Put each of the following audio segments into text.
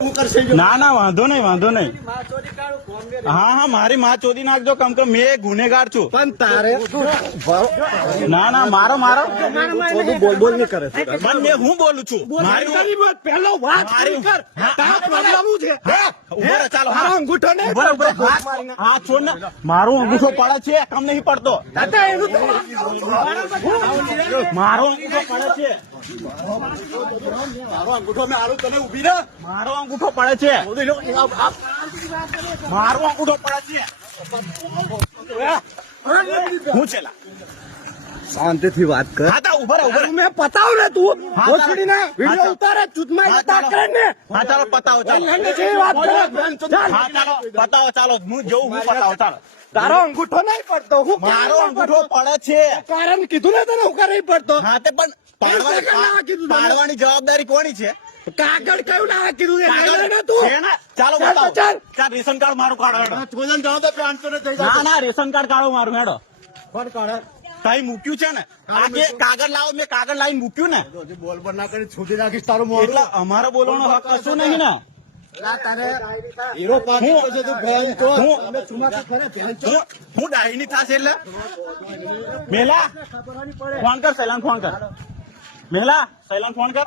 ના ના વાંધો નહીં વાંધો નહીં. હા હા મારી માં ચોરી નાખજો કમ કે મેં ગુનેગાર છું. પણ તારે ના ના મારો મારો. બોલ બોલ નહીં. કરે પણ મેં હું બોલું છું? મારી પહેલો વાત મારી- ઊભો અંગૂઠો ઊભો ઊભો ને. પડે છે કમ નહીં પડતો. મારો અંગૂઠો પડે છે. મારો અંગૂઠો મેં આલું તને ઊભી રહે. મારો અંગૂઠો પડે છે. મારો અંગૂઠો પડે છે. હું? શાંતિથી વાત કર. હા તા ઊભો રહે, મેં પતાવ ને તું. હા, ભોસડીને ચાલો. ઉતારે ચૂતમાં જતા કરે ને. હા ચાલો પતાવો ચાલો. લઈને જે વાત કરે. હા ચાલો. પતાવો ચાલો. હું જોઉં હું પતાવો ચાલો. તારો અંગૂઠો નહીં પડતો. હું મારો અંગૂઠો પડે છે. કારણ કીધું ને તને હું નહીં પડતો. હા તે પણ. પાડવાની જવાબદારી કોની છે? કાગળ કયું ના કીધું કાગળ? ને તું. ચાલો ચાલ, બતાવો. ચાલ. ચાલ રેશન કાર્ડ મારું કાઢો હેડો. ભોજન જાઓ તો પાંચસો ને થઈ ના ના રેશન કાર્ડ કાઢો મારું હેડો. કોણ કાઢે? કઈ મૂક્યું છે ને? આજે કાગળ લાવો મેં કાગળ લાવીને મૂક્યું ને. બોલ પર ના કરી છૂટી નાખીશ તારું મોઢું. એટલે અમારો બોલવાનો હક કશું નહીં ને. હીરો હું- ડાયની થશે એટલે? મેલા ફોન કર સૈલાન ફોન કર. મેલા સૈલાન ફોન કર.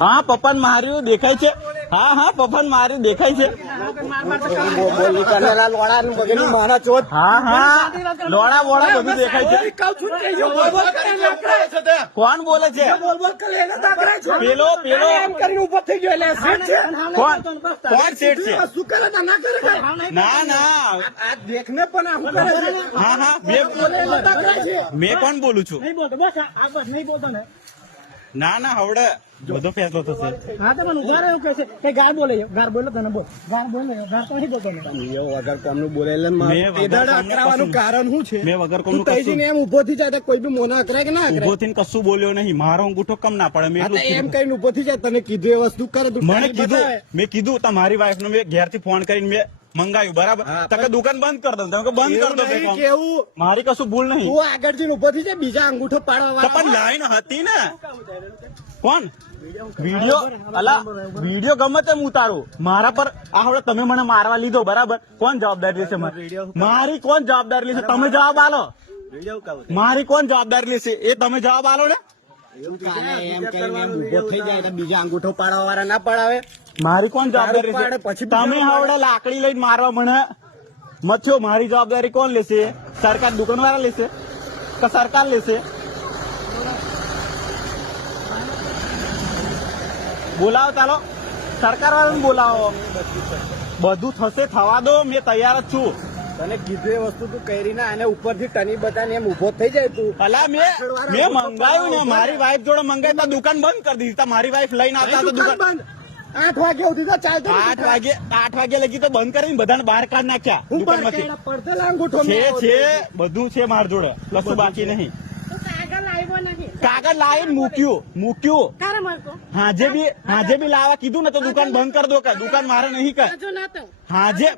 હા, પપ્પાને માર્યું, દેખાય છે. હા હા, પપ્પાને માર્યું, દેખાય છે. લોડા બોડા બધું દેખાય છે. કોણ બોલે છે? પેલો પેલો. કોણ? શેઠ છે? ના ના. હા હા, મેં પણ બોલું છું? ને ના હવડે. બધો ફેસલો થશે હા તો મને ઊભા રહ્યો કે છે. કે ગાર બોલે ગાર બોલે તને બોલ. ગાર બોલે ગાર તો નહીં બોલતો યો વગર કોમનું બોલે એટલે મેં મારે વગર એ દાડે કોમનું અકરાવાનું કારણ શું છે? મેં વગર કોમનું કશું- જઈને એમ ઊભો થઈ જાય તો કોઈ બી મોના અકરાય કે ના અકરાય ઊભો થઈને કશું બોલ્યો નહીં. મારો અંગૂઠો કમ ના પડે. મેં એટલું એમ. કઈને ઊભો થઈ જાય તને કીધું એ વસ્તુ કરે તું મને કીધું મે મેં કીધું તમારી વાઈફ નો મેં ઘેરથી ફોન કરીને મેં મંગાવ્યું બરાબર? હા, દુકાન બંધ કર દો તમે બંધ કર દો નહીં મેં કે કહું. એવું મારી કશું ભૂલ નહીં. હું આગળ જઈને ઊભો થઈ જાય બીજા અંગૂઠો પાડવા પણ લાઈન હતી ને. કોણ? વીડિયો અલા વીડિયો ગમે તેમ ઉતારું. મારા પર આ હવે તમે મને મારવા લીધો બરાબર? કોણ જવાબદારી લેશે મારી? મારી? કોણ જવાબદારી લેશે? તમે જવાબ આલો. મારી કોણ જવાબદારી લેશે? એ તમે જવાબ આલો ને. કાલે એમ કહીને એમ ઊભો થઈ જાય એટલે બીજા અંગૂઠો પાડવા વાળા ના પાડાવે. મારી કોણ જવાબદારી તારું પાડે લેશે પછી તમે હવડે લાકડી લઈને મારવા મને. મથ્યો મારી જવાબદારી કોણ લેશે? સરકાર દુકાન વાળા લેશે? કે સરકાર લેશે? બોલાવો ચાલો. સરકાર વાળાને બોલાવો. બધું થશે થવા દો મેં તૈયાર જ છું. તને કીધું એ વસ્તુ તું કરી ના અને ઉપરથી ટની બતાને એમ ઊભો થઈ જાય તું. અલા મેં મેં મંગાવ્યું ને મારી વાઈફ જોડે મંગાવી તો દુકાન બંધ કરી દીધી તો. મારી વાઈફ લઈને આવતા તો દુકાન બંધ. આઠ વાગે સુધી તો ચાલતો આઠ વાગે આઠ વાગે લગી તો બંધ કરીને બધાને બહાર કાઢ નાખ્યા દુકાનમાંથી. કાંઈ અંગૂઠો છે છે બધું છે માર જોડે. કશું બાકી નહીં તો કાગળ આવ્યો નથી કાગળ લાવીને મૂક્યું મૂક્યું. હાજે બી હાજે બી લાવા કીધું ને તો દુકાન બંધ કરી દો કે દુકાન મારે નહીં કર હજુ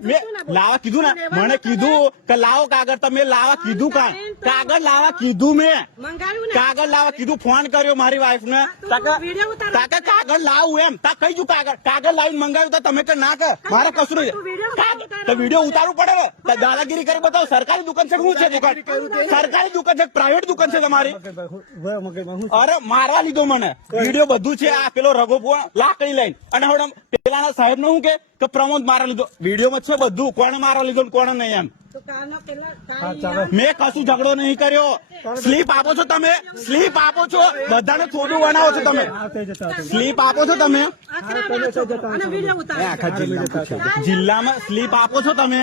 મેં લાવા કીધું ને મને કીધું કે લાવો કાગળ તમે લાવા કીધું કા? કાગળ લાવા કીધું મેં. કાગળ લાવા કીધું ફોન કર્યો મારી વાઈફ ને. તું વીડિયો ઉતારો. કાકા કાગળ લાવું એમ. તા કઈ જુ કાગળ. કાગળ લાવીને મંગાવ્યું તો તમે કે ના કર. મારે કશું નહીં. તું વીડિયો તો વીડિયો ઉતારવું પડે ને? દાદાગીરી કરી બતાવો સરકારી દુકાન છે શું છે દુકાન? સરકારી દુકાન છે પ્રાઇવેટ દુકાન છે તમારી? અરે મારવા લીધો મને. વીડિયો બધું છે આ પેલો રઘો લાકડી લઈને. અને હવે પેલાના સાહેબનું કે? કે પ્રમોદ મારા લીધો. વિડીયોમાં છે બધું. કોણે મારા લીધો કોણે નહીં એમ? મેં કશું ઝઘડો નહીં કર્યો. સ્લીપ આપો છો તમે. સ્લીપ આપો છો. બધાને થોડું બનાવો છો તમે. સ્લીપ આપો છો તમે. આખા જિલ્લામાં જિલ્લામાં સ્લીપ આપો છો તમે.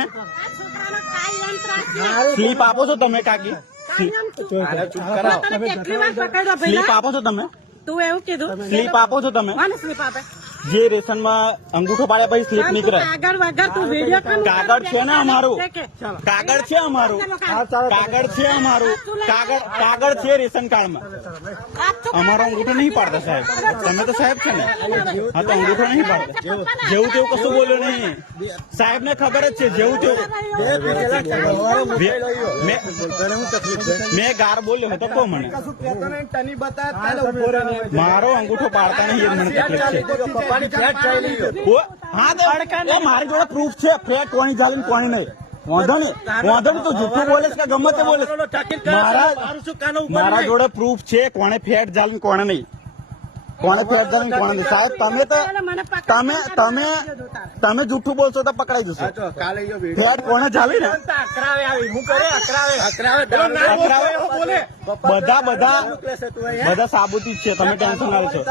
સ્લીપ આપો છો તમે કાકી. સ્લીપ આપો છો તમે. તું એવું કીધું. સ્લીપ આપો છો તમે. સ્લીપ આપે? જે રેશનમાં અંગૂઠો પાડ્યા પછી સ્લીપ નીકળે. કાગળ વગર તું વીડિયો કેમ કાગળ છે ને અમારું? કાગળ છે અમારું? કાગળ છે અમારું? કાગળ કાગળ છે રેશન કાર્ડમાં? અમારો અંગૂઠો નહીં પાડતા સાહેબ. તમે તો સાહેબ છે ને? હા તો અંગૂઠો નહીં પાડતા. જેવું તેવું કશું બોલ્યો નહીં. સાહેબ ને ખબર જ છે જેવું તેવું. મેં- મેં ગાર બોલ્યો હતો કહો મને. મારો અંગૂઠો પાડતા નહીં મને તકલીફ છે. ઓ- હા તો મારી જોડે પ્રૂફ છે. ફ્લેટ કોની ચાલી ને કોની નહીં. વાંધો નહીં. વાંધો નહીં તું જૂઠું બોલે કે ગમે તે બોલે મારા મારા જોડે પ્રૂફ છે કોને ફેટ ચાલે કોણે કોને નહીં. કોને ફેટ જાલી ને કોને સાહેબ તમે તો તમે તમે તમે જૂઠું બોલશો તો પકડાઈ જશો. ફેર કોને ચાલી ને? બધા બધા બધા સાબુતી જ છે તમે ટેન્શન ના લેશો.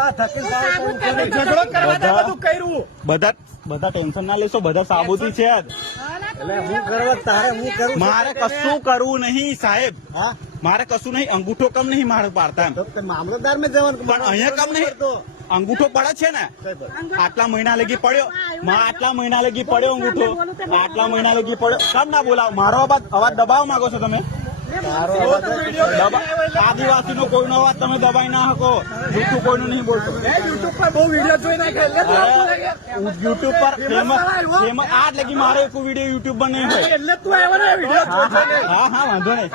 બધા બધા ટેન્શન ના લેશો બધા સાબુતી છે. મારે કશું કરવું નહીં સાહેબ. મારે કશું નહીં અંગૂઠો કમ નહીં મારે પાડતા એમ મામલતદાર મેં જવાનું પણ અહીંયા કમ નહીં અંગૂઠો પડે છે ને? આટલા મહિના લગી પડ્યો. માં આટલા મહિના લગી પડ્યો અંગૂઠો. આટલા મહિના લગી પડ્યો. કમ ના બોલાવો. મારો અવાજ અવાજ દબાવવા માંગો છો તમે? આદિવાસી નો કોઈનો અવાજ તમે દબાઈ ના શકો. જૂઠું કોઈનું નહીં બોલતો. યુટ્યુબ પર ફેમસ ફેમસ આ જ લગી મારે એક વીડિયો યુટ્યુબ પર નહીં હોય. હા વીડિયો હા હા વાંધો નહીં.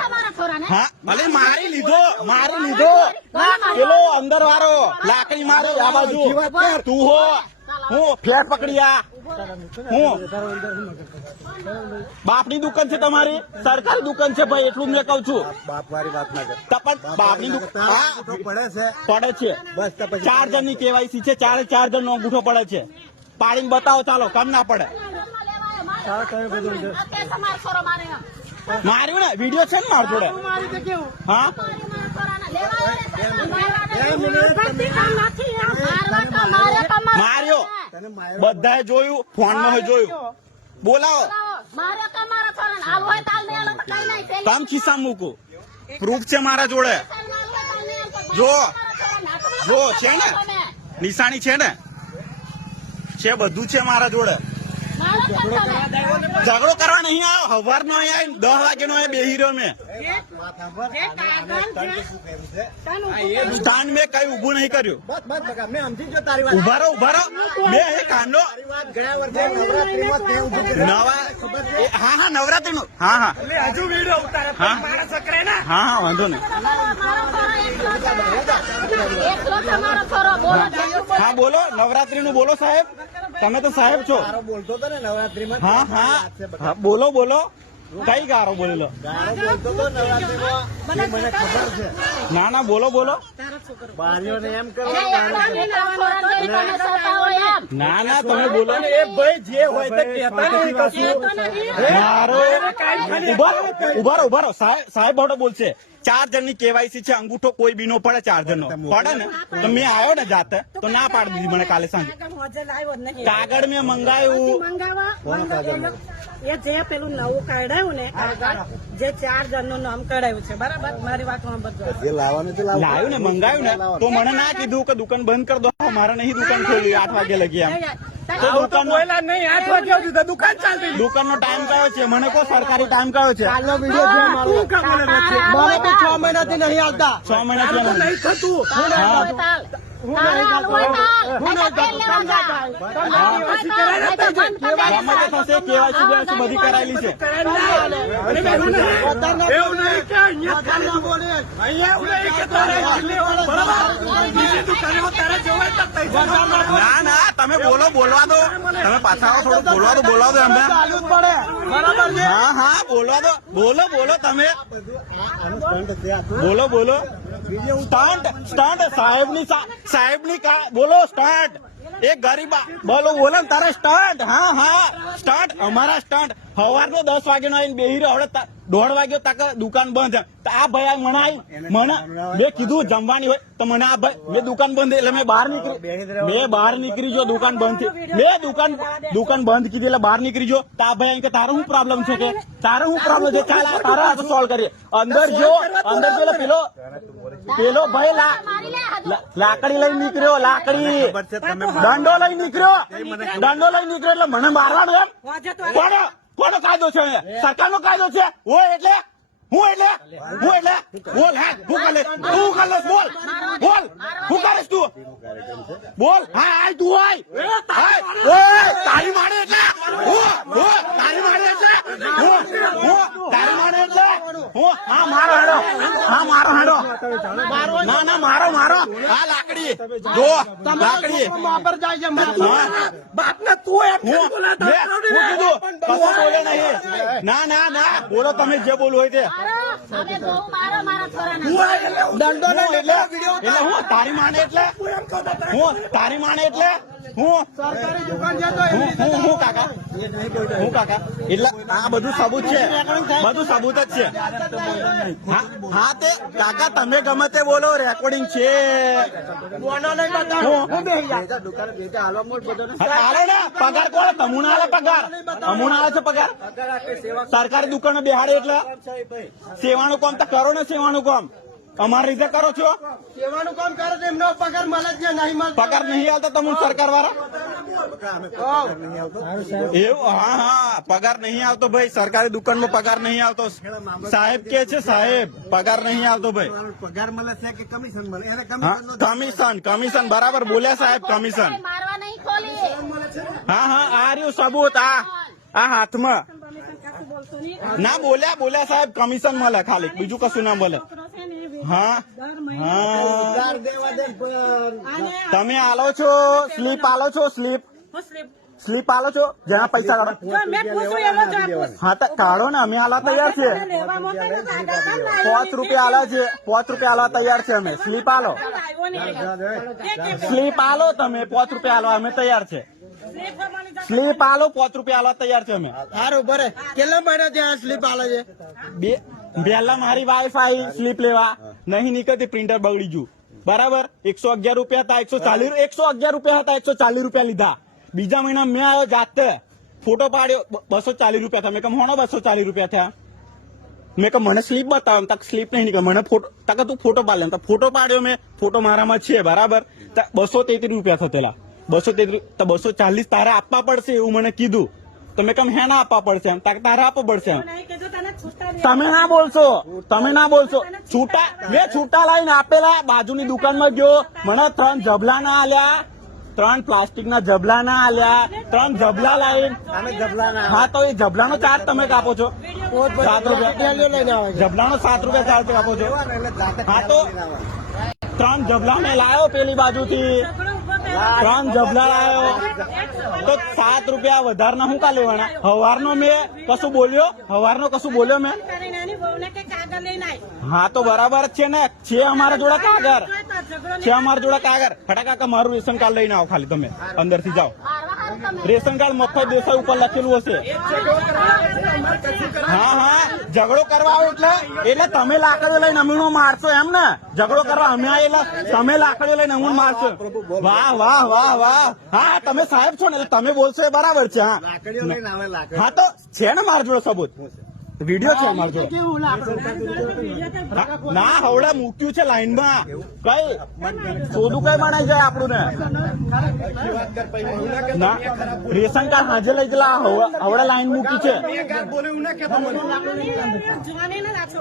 હા ભલે મારી લીધો મારી લીધો. પેલો અંદર વાળો લાકડી મારો આ બાજુ. તું હો હું ફ્લેટ પકડ્યા હું. બાપની દુકાન છે તમારી? સરકારી દુકાન છે ભાઈ એટલું મેં કઉ છું. બાપ વાળી વાત ના કર. તો બાપની દુકાન પડે છે. પડે છે. બસ તો પછી ચાર કેવાયસી છે ચારે ચાર જણ નો અંગૂઠો પડે છે. પાડીને બતાવો ચાલો કામ ના પડે. માર્યું ને? વીડિયો છે ને માર જોડે? હા? માર્યો. બધાએ જોયું ફોનમાં જોયું. બોલાવો. મારે. હાલ હોય તો કઈ નહીં. ખિસ્સા મૂકો. પ્રૂફ છે મારા જોડે. જો. જો, છે ને? નિશાની છે ને? છે બધું છે મારા જોડે. ઝઘડો કરવા નહીં આવ્યો હવાર નો અહીંયા દસ વાગે નો અહીંયા બેહી રહ્યો મેં. સ્ટાન્ડ મેં કઈ ઉભું નહીં કર્યું. બસ બસ બકા મેં સમજી ગયો ઊભા રહો ઊભા રહો. મેં એ કાંડો. નવા હા હા નવરાત્રી નું હા. હા હજુ વીડિયો ઉતારે હા? મારા ના. હા હા વાંધો નહીં. હા બોલો નવરાત્રી નું બોલો સાહેબ. તમે તો સાહેબ છો. બોલતો હતો ને નવરાત્રી હા હા. હા બોલો બોલો. કઈ ગારો બોલેલો? ના ના બોલો બોલો. એમ કરો ના ના તમે બોલો. એ ભાઈ જે હોય તે કહેતા નહીં કશું. મારો ઊભા રહો, ઊભા રહો સાહેબ સાહેબ બોલશે. ચાર જણની કેવાયસી છે અંગૂઠો કોઈ બી નો પડે ચાર જણ નો પડે ને? તો મેં આવ્યો ને જાતે. તો ના પાડી દીધી મને કાલે સાંજે. કાગળ મેં મંગાવ્યું. એ જે પેલું નવું કાઢાયું ને કાગળ જે ચાર જણનું નામ કઢાયું છે. બરાબર? મારી વાત લાવવાનું લાવ્યું ને મંગાવ્યું ને. તો મને ના કીધું કે દુકાન બંધ કરી દો. મારે નહીં દુકાન ખોલી આઠ વાગે લગી તો દુકાન નો ટાઈમ કયો છે? મને કહો સરકારી ટાઈમ કયો છે. છ. મહિનાથી નહીં આવતા. છ મહિના આમ નહીં થતું. બધી કરાયેલી છે. ના ના તમે બોલો બોલવા દો. તમે પાછા આવો થોડું બોલવા દો બોલવા દો છે? હા હા બોલવા દો. બોલો બોલો તમે. બોલો બોલો. સ્ટન્ટ સ્ટન્ટ સાહેબની સાહેબની બોલો સ્ટાન્ટ એ ગરીબા, બોલો બોલો તારે સ્ટન્ટ હા હા. સ્ટાન્ટ અમારા સ્ટન્ટ સવારનો દસ વાગ્યાનો આવીને બેહી રહ્યો હવે દોઢ વાગ્યો તક દુકાન બંધ છે. તો આ ભાઈ આ મને આવી મને મેં કીધું જમવાની હોય તો મને આ ભાઈ મેં દુકાન બંધ એટલે મેં બહાર નીકળી મેં બહાર નીકળી જો દુકાન બંધથી. મેં દુકાન દુકાન બંધ કીધી એટલે બહાર નીકળી જો તો આ ભાઈ કે તારો શું પ્રોબ્લેમ છે કે? તારો શું પ્રોબ્લેમ છે? ચાલ તારા તારો સોલ્વ કરીએ. અંદર જો અંદર જો પેલો પેલો ભાઈ લાકડી લઈ નીકળ્યો લાકડી. દંડો લઈ નીકળ્યો. દંડો લઈ નીકળ્યો એટલે મને મારવાનું એમ. કોનો કાયદો છે સરકાર નો કાયદો છે? હોય એટલે. હું એટલે? હું એટલે? બોલ હે. હું કરે તું કરે બોલ. બોલ. હું કરે તું. બોલ. હા આય તું આય. ઓય તારી મારે એટલે. હું હું તારી મારે એટલે. હું હું તારી મારે એટલે. હું હા મારો હેડો. હા મારો હેડો. ના ના મારો મારો. આ લાકડી. જો લાકડી. પર જાય છે બાપ ને બોલે ના ના ના. બોલો તમે જે બોલવું હોય તે. દંડો એટલે એટલે હું તારી માને એટલે? હું તો તારે માને એટલે? હું હું હું હું કાકા? હું કાકા? એટલે આ બધું સબૂત છે. બધું સબૂત જ છે. હા હા તે કાકા તમે ગમે તે બોલો રેકોર્ડિંગ છે. હું? હા, આલે ને. પગાર કોણ? તમુના આલે પગાર. અમુન આલે છે પગાર? સરકારી દુકાન બેહાડે એટલે? સેવાનું કામ તો કરો ને સેવાનું કામ. અમારી રીતે કરો છો? સેવાનું કામ કરો છો એમનો પગાર મળે છે નહીં મળે પગાર નહીં આવતો તમને સરકાર વાળા એવું? હા હા. પગાર નહીં આવતો ભાઈ. સરકારી દુકાનમાં પગાર નહીં આવતો. સાહેબ કે છે સાહેબ પગાર નહીં આવતો ભાઈ. પગાર મળે છે કે કમિશન મળે? એને કમિશન કમિશન બરાબર બોલ્યા સાહેબ કમિશન. કોઈ મારવા નહીં ખોલી. હા હા આ રહ્યું સબૂત આ આ હાથમાં. ના બોલ્યા બોલ્યા સાહેબ કમિશન મળે ખાલી. બીજું કશું ના મળે. હા? હા. દેવા દે આને તમે આલો છો? સ્લીપ આલો છો? સ્લીપ? સ્લીપ. સ્લીપ આલો છો? જ્યાં પૈસા હા તો કાઢો ને અમે આલા તૈયાર છે લેવા મોકલ્યો તો આગળ કેમ લાવ્યો પાંચ રૂપિયા આલા છે. પાંચ રૂપિયા આલવા તૈયાર છે અમે. સ્લીપ આલો? સ્લીપ આલો તમે. પાંચ રૂપિયા આલવા અમે તૈયાર છે. સ્લીપ આલો પાંચ રૂપિયા આલવા તૈયાર છે અમે. સારું બરે કેટલા મહિના ત્યાં સ્લીપ આલે છે? બે પહેલા મારી વાઈફાઈ સ્લીપ લેવા. નહીં નીકળતી, પ્રિન્ટર બગડી ગયું. બરાબર? એકસો અગિયાર રૂપિયા હતા, એકસો ચાલીસ એકસો અગિયાર રૂપિયા હતા, એકસો ચાલીસ રૂપિયા લીધા. બીજા મહિના મેં આવ્યો જાતે. ફોટો પાડ્યો બસો ચાલીસ રૂપિયા થયા. મેં કહ્યું હોણો બસો ચાલીસ રૂપિયા થયા. મેં કહ્યું મને સ્લીપ બતાવો. તક સ્લીપ નહીં નીકળે. મને ફોટો તક તું ફોટો પાડ. લેમ ફોટો પાડ્યો મેં. ફોટો મારામાં છે, બરાબર? બસો તેત્રીસ રૂપિયા થતેલા. બસો તેત્રીસ બસો ચાલીસ તારે આપવા પડશે એવું મને કીધું. તો મેં કહ્યું હે ના આપવા પડશે એમ. તારે તારે આપવા પડશે એમ. તમે ના બોલશો. તમે ના બોલશો. છૂટા મેં છૂટા લાવીને આપેલા બાજુની દુકાનમાં ગયો. મને ત્રણ જબલા ના આલ્યા. ત્રણ પ્લાસ્ટિક ના જબલા ના આલ્યા ત્રણ જબલા લાવી હા તો એ જબલાનો ચાર્જ તમે કાપો છો. સાત રૂપિયા. જબલાનો સાત રૂપિયા ચાર્જ કાપો છો. હા તો ત્રણ જબલા મેં લાવ્યો પેલી બાજુથી. ત્રણ જબલા આવ્યો તો સાત રૂપિયા વધારના શું કા લેવાના હવારનો મેં કશું બોલ્યો? હવારનો કશું બોલ્યો મેં. હા તો બરાબર જ છે ને. છે અમારા જોડે કાગર. છે અમારા જોડે કાગર. ફટાકા મારું રેશન કાર્ડ લઈને આવો ખાલી તમે. અંદરથી જાઓ. રેશન કાર્ડ મફત દેસાઈ ઉપર લખેલું હશે. હા હા ઝઘડો કરવા આવો એટલે એટલે તમે લાકડીઓ લઈને અમીનો મારશો એમ ને? ઝઘડો કરવા અમે આવેલા તમે લાકડીઓ લઈને અમીનો મારશો. વાહ વાહ વાહ વાહ. હા તમે સાહેબ છો ને તમે બોલશો એ બરાબર છે હા. હા તો છે ને મારા જોડે સબૂત. વીડિયો છે મારા ના હવડે મૂક્યું છે લાઈનમાં કઈ સોદું કઈ મનાઈ જાય આપણું ને રેશન કાર્ડ હાજર લઈ ગયેલા હવડે લાઈન મૂકી છે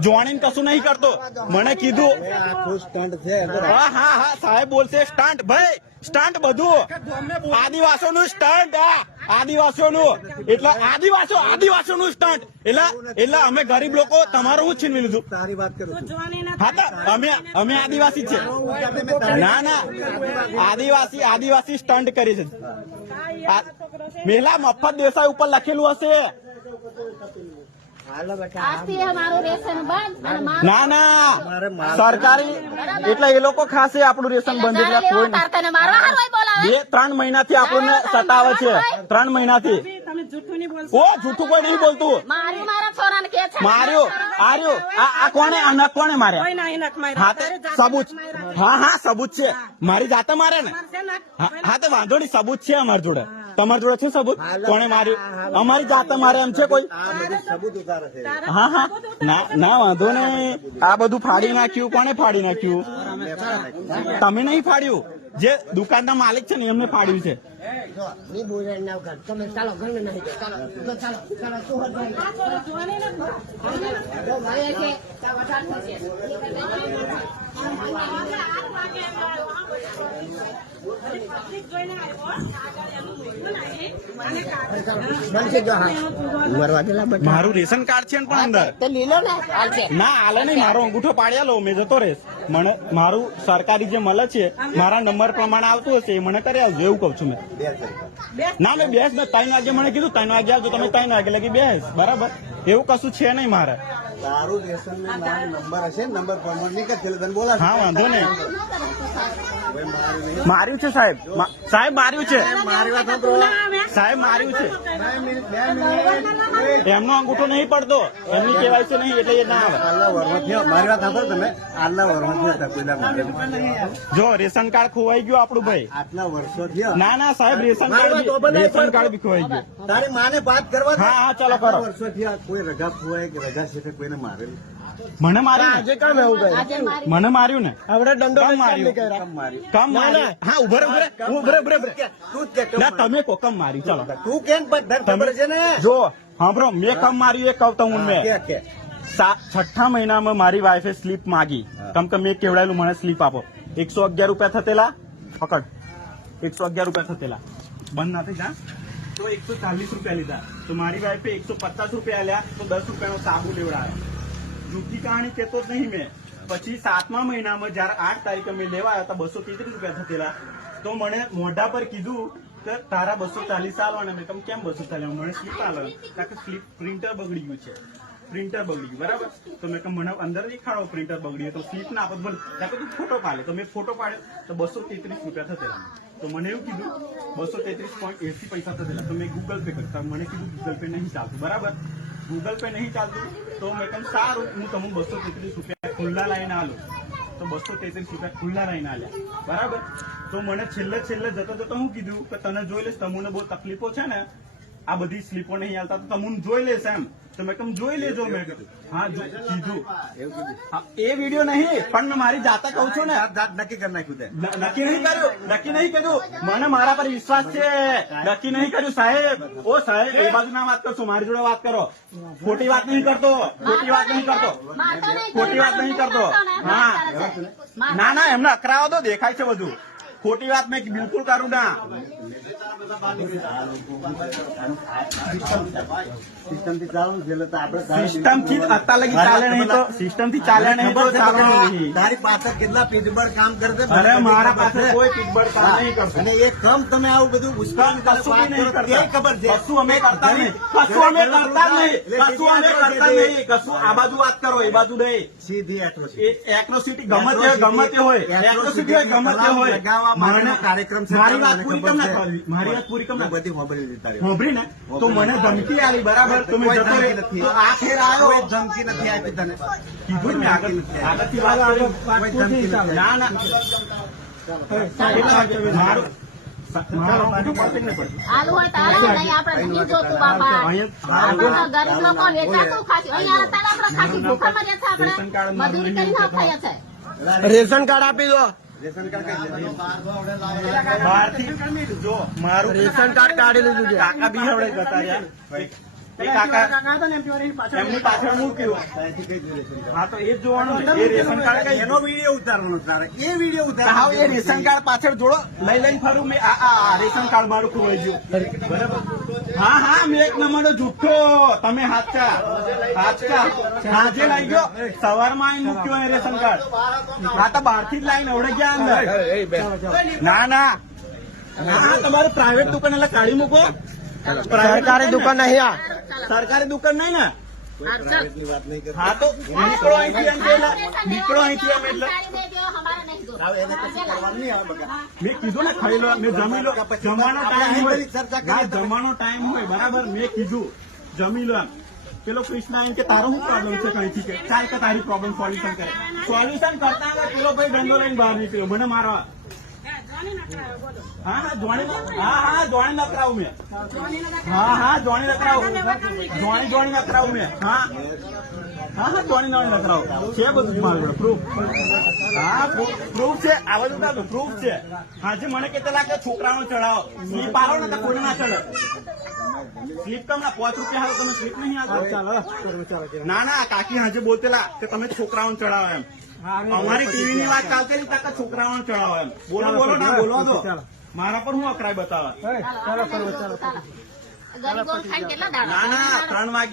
જોવાની કશું નહીં કરતો મને કીધું સ્ટન્ટ છે હા હા હા સાહેબ બોલશે સ્ટન્ટ ભાઈ સ્ટન્ટ બધું. આદિવાસીઓ નું સ્ટન્ટ હા. આદિવાસીઓ નું એટલે આદિવાસીઓ આદિવાસીઓ નું સ્ટન્ટ એટલે એટલે અમે ગરીબ લોકો તમારું હું છીનવી લીધું. તારી વાત કરું હા તો અમે અમે આદિવાસી છે ના ના. આદિવાસી આદિવાસી સ્ટન્ટ કરી છે. મેલા મફત દેસાઈ ઉપર લખેલું હશે આજથી અમારું રેશન બંધ અને માર- ના ના સરકારી એટલે એ લોકો ખાસે આપણું રેશન બંધ એટલે કોઈ તાર તને મારવા હારું હોય બોલાવે. બે ત્રણ મહિનાથી આપણને સતાવે છે. ત્રણ મહિનાથી. તમે જૂઠું ઓ જૂઠું કોઈ નહીં બોલતું. માર્યું મારા છોરાને કે છે? માર્યો આર્યો. આ આ કોણે કોને કોણે કોઈ માર્યા નહીં નખ માર્યા. હા તે તારે જાતે સબૂત. હા હા સબૂત છે. મારી જાતે મારે ને. હા હા તો વાંધો નહીં સબૂત છે અમારી જોડે. તમારી જોડે છે સબૂત? કોણે માર્યું? અમારી જાતે મારે એમ છે કોઈ? હા હા. ના ના વાંધો નહીં. આ બધું ફાડી નાખ્યું. કોને ફાડી નાખ્યું. તમે નહીં ફાડ્યું. જે દુકાનના માલિક છે ને એમને ફાડ્યું છે. આ છોરો જોવાની નથી. પબ્લિક જોઈને આવ્યો. આગળ એનું મૂક્યું નહીં. અને કાઢી. મારું રેશન કાર્ડ છે ને પણ અંદર ના હાલે નહીં મારો અંગૂઠો પાડ્યા લો મેં જતો રેસ મને મારું સરકારી જે મળે છે મારા નંબર પ્રમાણે આવતું હશે એ મને કરી આવજો એવું કઉ છું મેં ના મેં બેસ મેં ત્રણ વાગે મને કીધું ત્રણ વાગે આવજો તમે ત્રણ વાગે લગી બેસ. બરાબર? એવું કશું છે નહીં મારે. તારું રેશન નંબર હશે નંબર પ્રમાણે નહીં કર તને બોલા હા વાંધો નહીં. માર્યું છે સાહેબ? સાહેબ માર્યું છે. ના. સાહેબ માર્યું છે. એમનો અંગૂઠો નહીં પડતો. એમની કેવાય નહીં એટલે એ ના આવે. આટલા થયો. મારી વાત સાંભળો તમે. આટલા વરમાં થયો જો રેશન કાર્ડ ખોવાઈ ગયું આપણું ભાઈ. આટલા વર્ષો થયો. ના ના સાહેબ રેશન કાર્ડ રેશન કાર્ડ બી ખોવાઈ ગયું. તારી માને વાત કરવા હા, હા, ચાલો કરો. વર્ષો થયા. કોઈ રજા ખોવાય કે રજા છે કોઈને મારેલું. મને માર્યું આજે કામ એવું કહે મને માર્યું ને? આપણે દંડો કામ માર્યું. કામ માર્યું. હા ઉભરે ઉભરે ઉભરે ઉભરે ઉભરે તું કે કેમ ના માર્યું? તમે કો કામ માર્યું. ચાલો. તું કેમ પણ ખબર છે ને? જો સાંભળો મેં કમ માર્યું એ કહું તો હું મેં. છઠ્ઠા મહિનામાં મારી વાઈફે સ્લીપ માગી. કેમ કે મેં કેવડાયેલું મને સ્લીપ આપો. એકસો અગિયાર રૂપિયા થતેલા? પકડ. એકસો અગિયાર રૂપિયા થતેલા. બંધ ના થઈ જા. તો એકસો ચાલીસ રૂપિયા લીધા તો મારી વાઈફે એકસો પચાસ રૂપિયા આલ્યા તો દસ રૂપિયાનો સાબુ લેવડાવ્યો જૂઠી કહાણી કેતો જ નહીં મેં. પછી સાતમા મહિનામાં જયારે આઠ તારીખે મેં લેવા આવ્યા હતા, બસો તેત્રીસ રૂપિયા થતેલા. તો મને મોઢા પર કીધું કે તારા બસો ચાલીસ આલવાના મેં કમ કેમ બસો ચાલીસ? મને સ્લીપ આલો. કારણ કે સ્લીપ પ્રિન્ટર બગડી ગયું છે. પ્રિન્ટર બગડી ગયું, બરાબર? તો મેં કહ્યું મને અંદર દેખાડો પ્રિન્ટર બગડી તો સ્લીપ ના આપત ભલે ફોટો પાડે. તો મેં ફોટો પાડ્યો, તો બસો તેત્રીસ રૂપિયા થતેલા. તો મને એવું કીધું, બસો તેત્રીસ પોઈન્ટ એસી પૈસા થતેલા તો મેં ગૂગલ પે કરતા, મને કીધું ગૂગલ પે નહીં ચાલતું. બરાબર? ગૂગલ પે નહીં ચાલતું, તો મેં કહ્યું, સારું, હું તમને બસો તેત્રીસ રૂપિયા ખુલ્લા લાઈને આલું. તો બસો તેત્રીસ રૂપિયા ખુલ્લા લાઈને આલ્યા. બરાબર? તો મને છેલ્લે છેલ્લે જતો જતો હું કીધું કે, તને જોઈ લઈશ, તમને બહુ તકલીફો છે ને, આ બધી સ્લીપો નહીં હાલતા તો તમને જોઈ લેશ એમ. તો મેં જોઈ લેજો મેં કીધું. હા જો- કીધું. હા, એ વીડિયો નહીં પણ મેં મારી જાતે કહું છું ને. જાત નક્કી કરી નાખ્યું તે. ન- નક્કી નહીં કર્યું નક્કી નહીં કર્યું. મને મારા પર વિશ્વાસ છે. નક્કી નહીં કર્યું સાહેબ. ઓ સાહેબ એ બાજુ ના વાત કરશો મારી જોડે વાત કરો. ખોટી વાત નહીં કરતો ખોટી વાત નહીં કરતો. ખોટી વાત નહીં કરતો. હા. ના ના એમને અકરાવો તો દેખાય છે બધું. ખોટી વાત મેં બિલકુલ કરું ના. સિસ્ટમથી ચાલુ અત્યાર લગી નહીં તો સિસ્ટમથી ચાલે નહીં તો ખબર છે ચાલવાનું બધા નહીં. તારી પાછળ કેટલા પીઠબળ કામ કરશે અરે મારા પાસે કોઈ પીઠબળ કામ નહીં કરશે. અને એ કમ તમે આવું બધું ઉશ્કેરણી કશું નહીં કરતા. ખબર છે. કશું અમે કરતા નહીં. કશું અમે કરતા નહીં. કશું અમે કરતા નહીં. કશું આ બાજુ વાત કરો એ બાજુ નહીં. સીધી એટ્રોસિટી. એ એક્રોસિટી ગમે તે હોય ગમે તે હોય એક્રોસિટી હોય ગમે તે હોય. લગાવવા માટેનો કાર્યક્રમ છે મારી વાત પૂરી કેમ ના કરવી મારી વાત પૂરી કેમ ના બધી મોબાઈલ લીધી તારી. ને તો મને ધમકી આલી બરાબર? તો જતો રહે. તો આ આવ્યો. ધમકી નથી આપી તને. કીધું જ આગળ આગળથી વાત ધમકી ના ના. મારું મારો અંગૂઠો પડશે કે નહીં પડશે? આલુ હોય તો આલુ, નહીં આપણે નહીં જોતું બાપા. આપણે તો ગરીબ લોકો વેચાતું ખાશું અહીંયા અત્યારે આપણે ખાશું ભૂખા મર્યા છે રેશન કાર્ડ આપણે મારું મજૂરી કરીને ખાઈએ છે. રેશન કાર્ડ આપી દો. રેશન કાર્ડ કઈ છે? બહારથી જો મારું રેશન કાર્ડ કાઢી લીધું છે કાકા બી હવડે જતા રહ્યા એમની પાછળ મૂક્યું. Ration card? હા તો એ જ જોવાનું એ રેશન કાર્ડ એનો વીડિયો ઉતારવાનો તારે. એ વીડિયો હા એ રેશન કાર્ડ પાછળ જોડો. લઈ લઈને ફરું મેં આ આ આ રેશન કાર્ડ મારું ખોવાઈ ગયું. બરાબર? હા હા મેં એક નંબર જુઠ્ઠો. તમે હાચા હાચા સાંજે લઈ ગયો. સવારમાં આવીને મૂક્યો એ રેશન કાર્ડ. હા તો બહારથી જ લાવીને આવડે ગયા અંદર. ના ના. ના તમારે પ્રાઇવેટ દુકાન એટલે કાઢી મૂકો. સરકારી દુકાન નહીં આ. સરકારી દુકાન નહીં ને? કોઈ પ્રાઇવેટની વાત નહીં કરતા. હા તો નીકળો અહીંથી એમ એટલે નીકળો અહીંથી એમ એટલે. ગાડી દે દો, હમારે નહીં જોતું. હવે એને કશું કરવાનું નહીં આવે બગા. મેં કીધું ને ખાઈ લો મેં જમી લો. જમવાનો ટાઈમ હોય. જમવાનો ટાઈમ હોય બરાબર? મેં કીધું જમી લો એમ. પેલો કૃષ્ણ એમ કે તારો શું પ્રોબ્લેમ છે કઈથી કે ચાલ કે તારી પ્રોબ્લેમ સોલ્યુશન કરે. સોલ્યુશન કરતા પેલો ભાઈ દંડો લઈને બહાર નીકળ્યો. મને મારવા. હા હા જોણી હા હા જોણી નકરાવું મેં. હા હા જોણી નકરાવું જોણી જોણી નકરાવું મેં. હા. હા હા જોણી જોણી નકરાવું છે બધું મારું પ્રૂફ હા પ્રૂફ છે. આ બધું પ્રૂફ છે. આજે મને કેટલા લાગે છોકરાનો ચડાવો સ્લીપ આવો ને તો કોઈ ના ચડે સ્લીપ તમને પાંચ રૂપિયા હાલો તમે સ્લીપ નહીં આપો. ના ના કાકી હાજે બોલતેલા કે તમે છોકરાઓને ચડાવો એમ. અમારી ટીવી ની વાત ચાલતી નહીં તાકા છોકરાઓને ચડાવો એમ. બોલો બોલો ના બોલો દો મારા પર હું અકરાય બતાવે? ના ના ત્રણ વાગ્યા